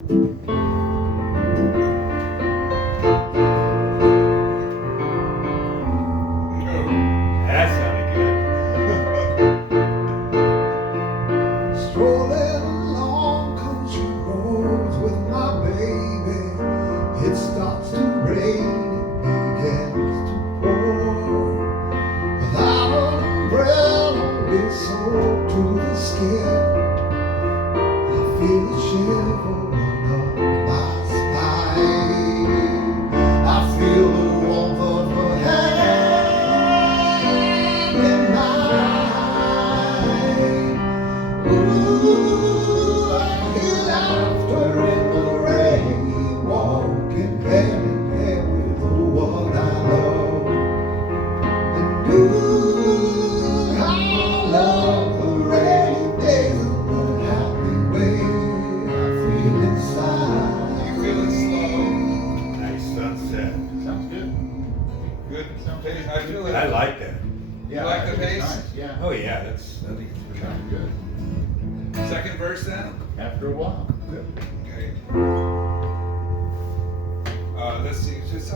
That sounded good. Strolling along country roads with my baby. It starts to rain, it begins to pour. Without an umbrella, we're soaked to the skin. I feel the shiver run up my spine. I feel the warmth of her hand in mine. Ooh, I hear laughter in the rain, walking hand in hand with the one I love. And ooh, how I love the rainy days and the happy way I feel inside. You feeling slow? Nice sunset. Sounds good. Good pace. I feel it. I like that. Yeah, like I the think it's pace? nice, yeah. Oh yeah, that's. I think it's pretty Sounds good. Second verse then. After a while. Okay. Let's see. Just